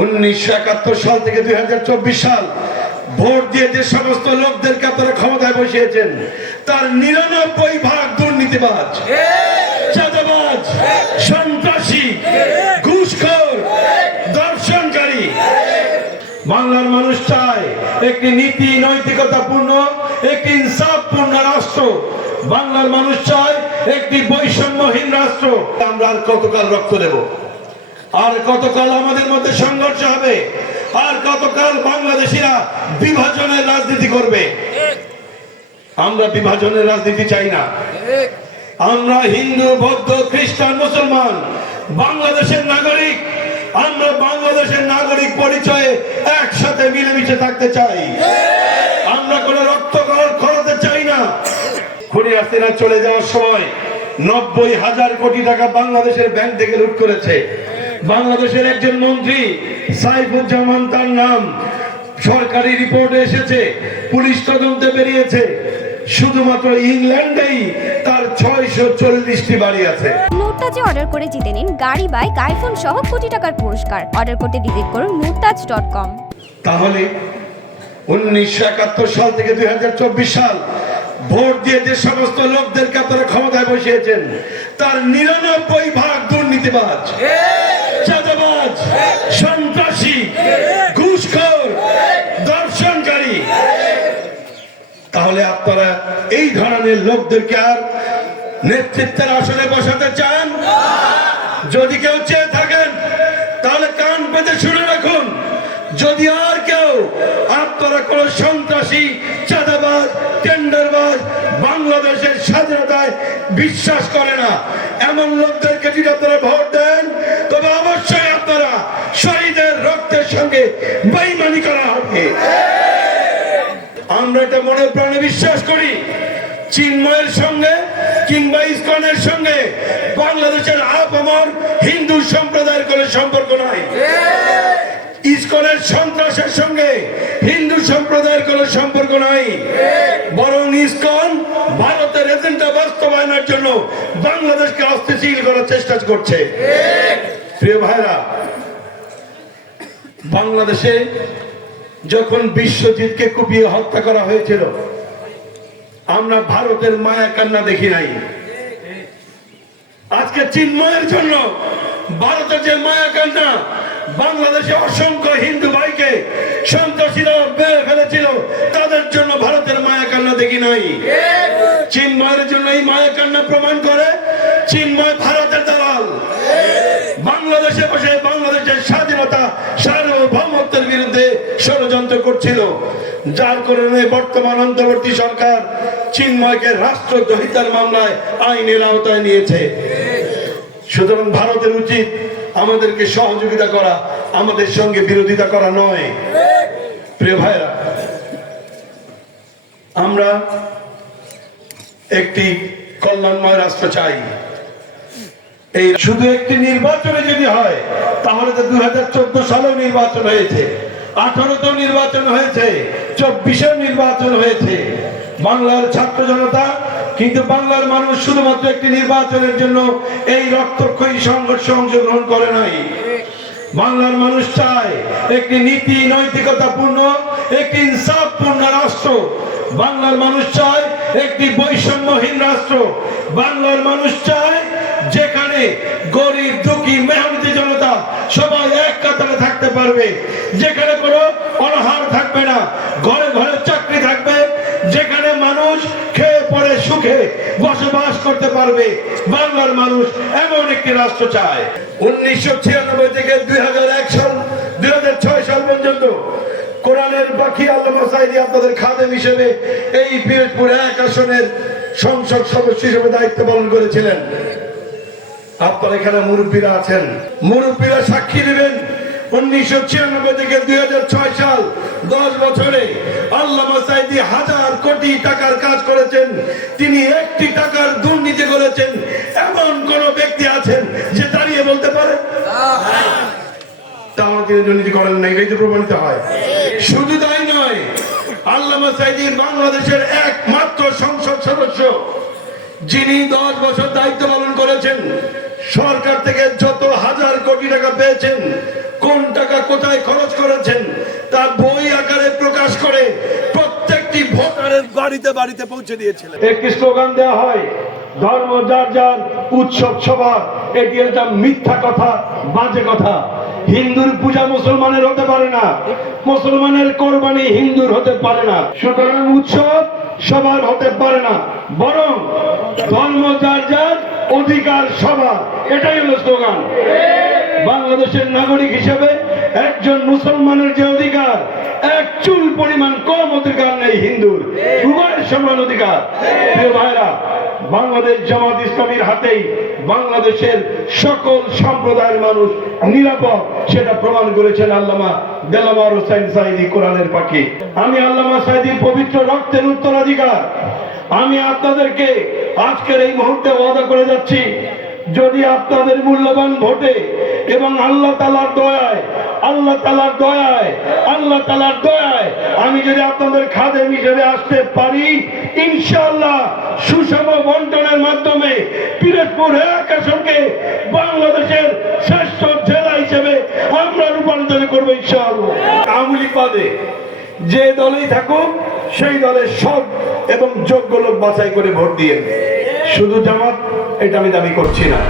1971 সাল থেকে 2024 সাল ভোট দিয়ে যে সমস্ত লোকদেরকে আপনারা ক্ষমতায় বসিয়েছেন তার 99% দুর্নীতিবাজ, চাঁদাবাজ, সন্ত্রাসী, ঘুষখোর, দর্শনকারী। বাংলার মানুষ চায় একটি নীতি নৈতিকতাপূর্ণ, একটি ইনসাফপূর্ণ রাষ্ট্র। বাংলার মানুষ চায় একটি বৈষম্যহীন রাষ্ট্র। আমরা আর কতকাল রক্ত দেব? আর কতকাল আমাদের মধ্যে সংঘর্ষ হবে? আর কতকাল বাংলাদেশিরা বিভাজনের রাজনীতি করবে? আমরা বিভাজনের রাজনীতি চাই না। আমরা হিন্দু, বৌদ্ধ, খ্রিস্টান, মুসলমান বাংলাদেশের নাগরিক। আমরা বাংলাদেশের নাগরিক পরিচয়ে একসাথে মিলেমিশে থাকতে চাই। আমরা কোনো রক্ত খরচে চাই না। খুনি হাসিনা চলে যাওয়ার সময় 90,000 কোটি টাকা বাংলাদেশের ব্যাংক থেকে লুট করেছে। বাংলাদেশের একজন মন্ত্রী সাইফুজ্জামান, তার নাম সরকারি রিপোর্টে এসেছে, পুলিশ তদন্তে বেরিয়েছে, শুধুমাত্র ইংল্যান্ডেই তার 640টি বাড়ি আছে। মুরতাজে অর্ডার করে জিতে নিন গাড়ি, বাইক, আইফোন সহ কোটি টাকার পুরস্কার। অর্ডার করতে ভিজিট করুন murtaj.com। তাহলে 1971 সাল থেকে 2024 সাল ভোট দিয়ে যে সমস্ত লোকদেরকে আপনারা ক্ষমতায় বসিয়েছেন তার 99% দুর্নীতিবাজ, চাঁদাবাজ, সন্ত্রাসী, ঘুষখোর, দর্শনকারী। তাহলে আপনারা এই ধরনের লোকদেরকে আর নেতৃত্বের আসনে বসাতে চান? যদি কেউ চেয়ে থাকেন তাহলে কান পেতে শুনে রাখুন। যদি আর কেউ আপনারা কোন সন্ত্রাসী, চাঁদাবাজ, টেন্ডারবাজ, বাংলাদেশের স্বাধীনতায় বিশ্বাস করে না এমন লোকদেরকে যদি আপনারা ভোট দেন, তবে অবশ্যই আপনারা শহীদের রক্তের সঙ্গে বেঈমানি করা হবে। আমরা এটা মনে প্রাণে বিশ্বাস করি। চিন্ময়ের সঙ্গে কিংবা ইসকনের সঙ্গে বাংলাদেশের আপামর হিন্দু সম্প্রদায়ের কোনো সম্পর্ক নাই। ইসকনের সন্ত্রাসের সঙ্গে হিন্দু সম্প্রদায়ের কোনো সম্পর্ক নাই। বরং ইসকন ভারতের এজেন্ডা বাস্তবায়নের জন্য বাংলাদেশকে অস্থিতিশীল করার চেষ্টা করছে। প্রিয় ভাইরা, বাংলাদেশে যখন বিশ্বজিৎকে কুপিয়ে হত্যা করা হয়েছিল আমরা ভারতের মায়া কান্না দেখি নাই। আজকে চিন্ময়ের জন্য ভারতের যে মায়া কান্না, বাংলাদেশে অসংখ্য হিন্দু ভাইকে সন্ত্রাসীরা মেরে ফেলেছিল, তাদের জন্য ভারতের মায়া কান্না দেখি নাই। চিন্ময়ের জন্য এই মায়া কান্না প্রমাণ করে চিন্ময় ভারতের দালাল। বাংলাদেশে বসে বাংলাদেশের স্বাধীনতা, সার্বভৌমত্বের বিরুদ্ধে ষড়যন্ত্র করছিল, যার কারণে বর্তমান অন্তর্বর্তী সরকার চিন্ময়কে রাষ্ট্রদ্রোহিতার মামলায় আইনের আওতায় নিয়েছে। সুতরাং ভারতের উচিত আমাদেরকে সহযোগিতা করা, আমাদের সঙ্গে বিরোধিতা করা নয়। প্রিয় ভাইরা, আমরা একটি কল্যাণময় রাষ্ট্র চাই। এই শুধু একটি নির্বাচনে যদি হয় তাহলে তো 2014 সালেও নির্বাচন হয়েছে, 18তেও নির্বাচন হয়েছে, 24এও নির্বাচন হয়েছে। বাংলার ছাত্র জনতা কিন্তু বাংলার মানুষ শুধুমাত্র একটি নির্বাচনের জন্য এই রক্তক্ষয়ী সংঘর্ষে অংশগ্রহণ করে নাই। বাংলার মানুষ চায় একটি নীতি নৈতিকতাপূর্ণ, একটি ইনসাফপূর্ণ রাষ্ট্র। বাংলার মানুষ চায় একটি বৈষম্যহীন রাষ্ট্র। বাংলার মানুষ চায় যেখানে গরিব, দুঃখী, মেহনতি জনতা সবাই এক কাতারে থাকতে পারবে, যেখানে কোনো অনাহার থাকবে না, ঘরে ঘরে চাকরি থাকবে, যেখানে মানুষ খেয়ে পড়ে সুখে বসবাস করতে পারবে। বাংলার মানুষ এমন একটি রাষ্ট্র চায়। 1996 থেকে 2006 সাল পর্যন্ত কোরআনের পাখি আল্লামা সাঈদী আপনাদের খাদেম হিসেবে এই পিরোজপুর 1 আসনের সংসদ সদস্য হিসেবে দায়িত্ব পালন করেছিলেন। আপনার এখানে মুরব্বীরা আছেন, মুরব্বীরা সাক্ষী দিবেন। 1996 থেকে 2006 সাল 10 বছরে আল্লামা সাঈদী হাজার কোটি টাকার কাজ করেছেন। তিনি একটি টাকার দুর্নীতি করেছেন এমন কোন ব্যক্তি আছেন যে দাঁড়িয়ে বলতে পারে? তাহলে তিনি দুর্নীতি করেন না, এটাই তো প্রমাণিত হয়। শুধু তাই নয়, আল্লামা সাঈদী বাংলাদেশের একমাত্র সংসদ সদস্য যিনি 10 বছর দায়িত্ব পালন করেছেন, সরকার থেকে যত হাজার কোটি টাকা পেয়েছেন কোন টাকা কোথায় খরচ করেছেন তা বই আকারে প্রকাশ করে প্রত্যেকটি ভোটারের বাড়িতে বাড়িতে পৌঁছে দিয়েছিলেন। একটি স্লোগান দেওয়া হয়, ধর্ম যার যার, উৎসব সবার। এটি একটা মিথ্যা কথা, বাজে কথা। হিন্দুর পূজা মুসলমানের হতে পারে না, মুসলমানের কোরবানি হিন্দুর হতে পারে না। সুতরাং উৎসব সবার হতে পারে না, বরং ধর্ম যার যার, অধিকার সবার। এটাই হলো স্লোগান। বাংলাদেশের নাগরিক হিসেবে একজন মুসলমানের যে অধিকার, এক চুল পরিমাণ কম অধিকার নেই হিন্দুর, উভয়ের সমান অধিকার। প্রিয় ভাইরা, বাংলাদেশ জামাত ইসলামীর হাতেই বাংলাদেশের সকল সম্প্রদায়ের মানুষ নিরাপদ, সেটা প্রমাণ করেছেন আল্লামা দেলাওয়ার হোসেন সাঈদী কোরআনের পাখি। আমি আল্লামা সাঈদীর পবিত্র রক্তের উত্তরাধিকার। আমি আপনাদেরকে আজকের এই মুহূর্তে ওয়াদা করে যাচ্ছি, যদি আপনাদের মূল্যবান ভোটে এবং আল্লাহ তাআলার দয়ায় আমি যদি আপনাদের খাদেম হিসেবে আসতে পারি, ইনশাআল্লাহ সুষম বন্টনের মাধ্যমে পিরোজপুর 1 আসনকে বাংলাদেশের শ্রেষ্ঠ জেলা হিসেবে আমরা রূপান্তর করবো ইনশাআল্লাহ। আওয়ামী লীগ বাদে যে দলেই থাকুক, সেই দলের সৎ এবং যোগ্য লোক বাছাই করে ভোট দিয়ে। শুধু জামাত এটা আমি দাবি করছি না।